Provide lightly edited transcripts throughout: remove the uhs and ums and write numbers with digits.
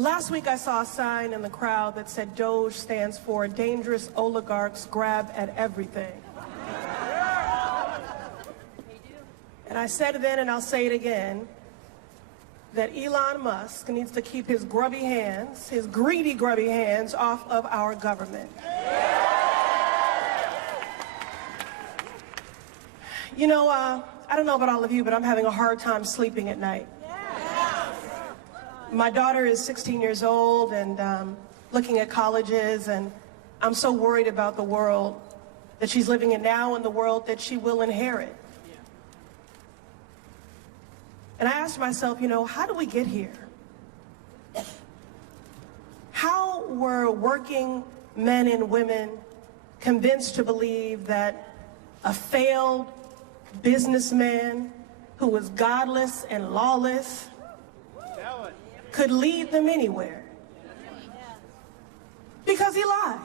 Last week I saw a sign in the crowd that said DOGE stands for Dangerous Oligarchs Grab at Everything. And I said it then and I'll say it again, that Elon Musk needs to keep his grubby hands, his greedy grubby hands off of our government. You know, I don't know about all of you, but I'm having a hard time sleeping at night. My daughter is 16 years old and looking at colleges, and I'm so worried about the world that she's living in now and the world that she will inherit. And I asked myself, you know, how do we get here? How were working men and women convinced to believe that a failed businessman who was godless and lawless could lead them anywhere? Because he lied.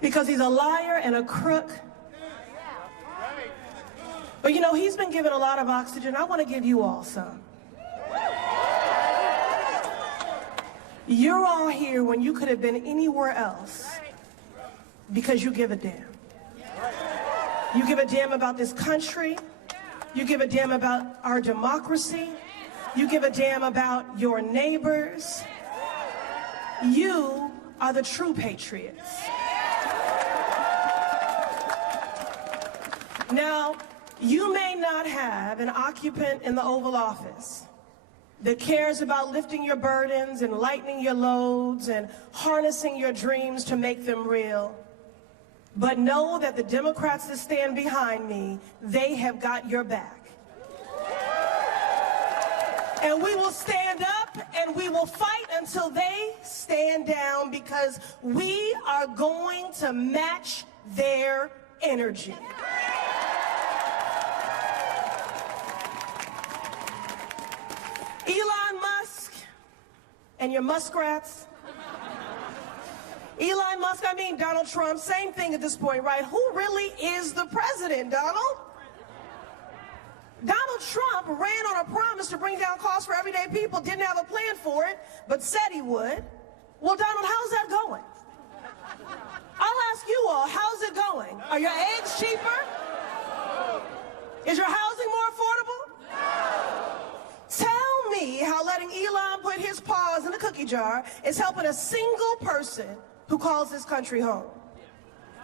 Because he's a liar and a crook. But you know, he's been given a lot of oxygen. I want to give you all some. You're all here when you could have been anywhere else because you give a damn. You give a damn about this country. You give a damn about our democracy. You give a damn about your neighbors. You are the true patriots. Now, you may not have an occupant in the Oval Office that cares about lifting your burdens and lightening your loads and harnessing your dreams to make them real. But know that the Democrats that stand behind me, they have got your back. And we will stand up and we will fight until they stand down, because we are going to match their energy. Elon Musk and your muskrats. Elon Musk, I mean Donald Trump, same thing at this point, right? Who really is the president, Donald? Donald Trump ran on a promise to bring down costs for everyday people, didn't have a plan for it, but said he would. Well, Donald, how's that going? I'll ask you all, how's it going? Are your eggs cheaper? Is your housing more affordable? Tell me how letting Elon put his paws in the cookie jar is helping a single person who calls this country home.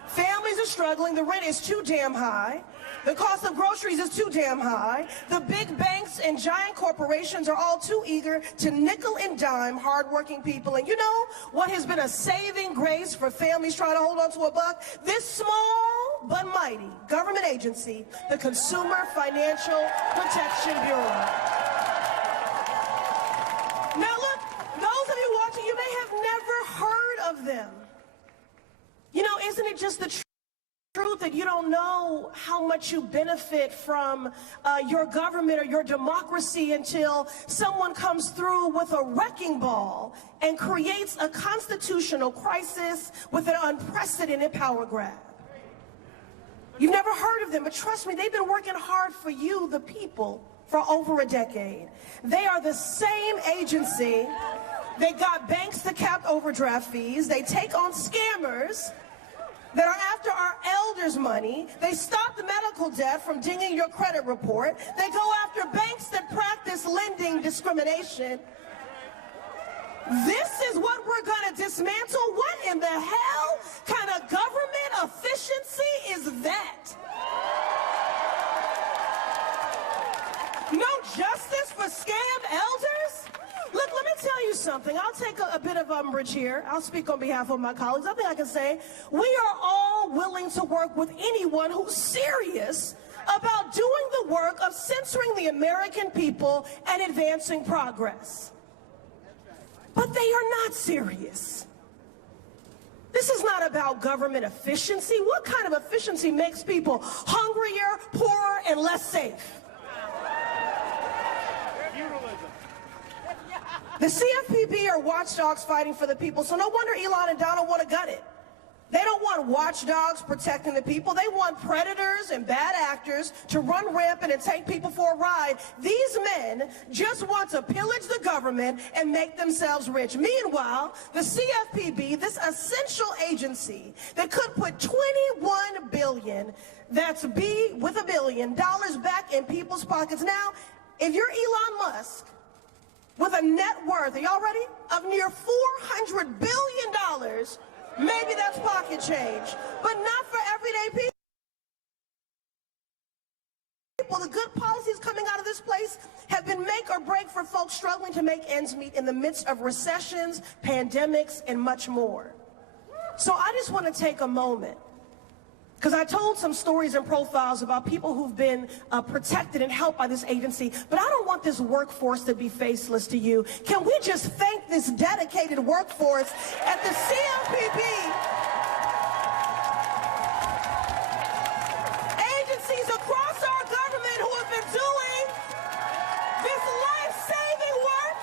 Families are struggling, the rent is too damn high, the cost of groceries is too damn high, the big banks and giant corporations are all too eager to nickel and dime hardworking people. And you know what has been a saving grace for families trying to hold on to a buck? This small but mighty government agency, the Consumer Financial Protection Bureau. Now look, those of you watching, you may have never heard of them. You know, isn't it just the truth that you don't know how much you benefit from your government or your democracy until someone comes through with a wrecking ball and creates a constitutional crisis with an unprecedented power grab? You've never heard of them, but trust me, they've been working hard for you, the people, for over a decade. They are the same agency that got banks to cap overdraft fees. They take on scammers that are after our elders' money. They stop the medical debt from dinging your credit report. They go after banks that practice lending discrimination. This is what we're going to dismantle? What in the hell kind of government efficiency is that? No justice for scam elders? Look, let me tell you something. I'll take a bit of umbrage here. I'll speak on behalf of my colleagues. I think I can say we are all willing to work with anyone who's serious about doing the work of censoring the American people and advancing progress. But they are not serious. This is not about government efficiency. What kind of efficiency makes people hungrier, poorer, and less safe? The CFPB are watchdogs fighting for the people, so no wonder Elon and Donald want to gut it. They don't want watchdogs protecting the people. They want predators and bad actors to run rampant and take people for a ride. These men just want to pillage the government and make themselves rich. Meanwhile, the CFPB, this essential agency that could put $21 billion, that's B with a billion, dollars back in people's pockets. Now, if you're Elon Musk, with a net worth, are y'all ready, of near $400 billion, maybe that's pocket change, but not for everyday people. The good policies coming out of this place have been make or break for folks struggling to make ends meet in the midst of recessions, pandemics, and much more. So I just want to take a moment, because I told some stories and profiles about people who've been protected and helped by this agency, but I don't want this workforce to be faceless to you. Can we just thank this dedicated workforce at the CFPB? Agencies across our government who have been doing this life-saving work.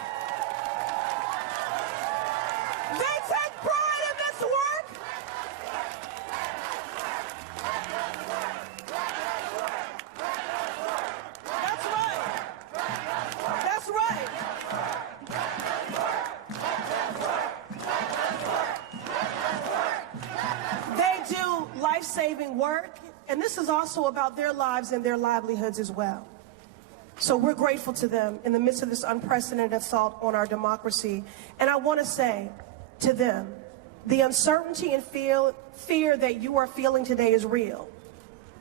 They take pride in this work. That's right. That's right. They do life-saving work, and this is also about their lives and their livelihoods as well. So we're grateful to them in the midst of this unprecedented assault on our democracy. And I want to say to them, the uncertainty and fear that you are feeling today is real.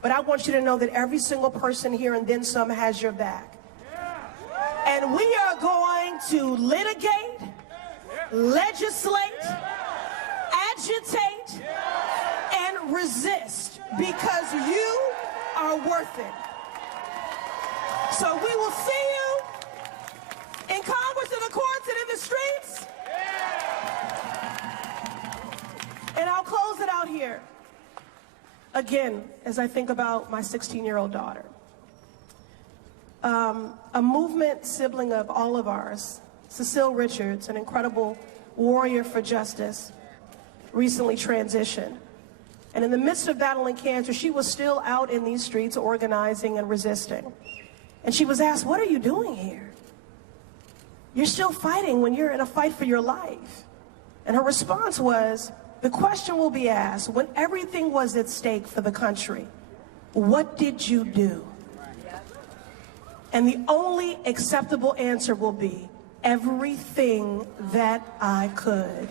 But I want you to know that every single person here and then some has your back. And we are going to litigate, legislate, agitate, and resist, because you are worth it. So we will see you in Congress, in the courts, and in the streets. And I'll close it out here. Again, as I think about my 16-year-old daughter. A movement sibling of all of ours, Cecile Richards, an incredible warrior for justice, recently transitioned. And in the midst of battling cancer, she was still out in these streets organizing and resisting. And she was asked, "What are you doing here? You're still fighting when you're in a fight for your life." And her response was, the question will be asked, when everything was at stake for the country, what did you do? And the only acceptable answer will be, everything that I could.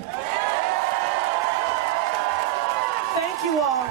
Thank you all.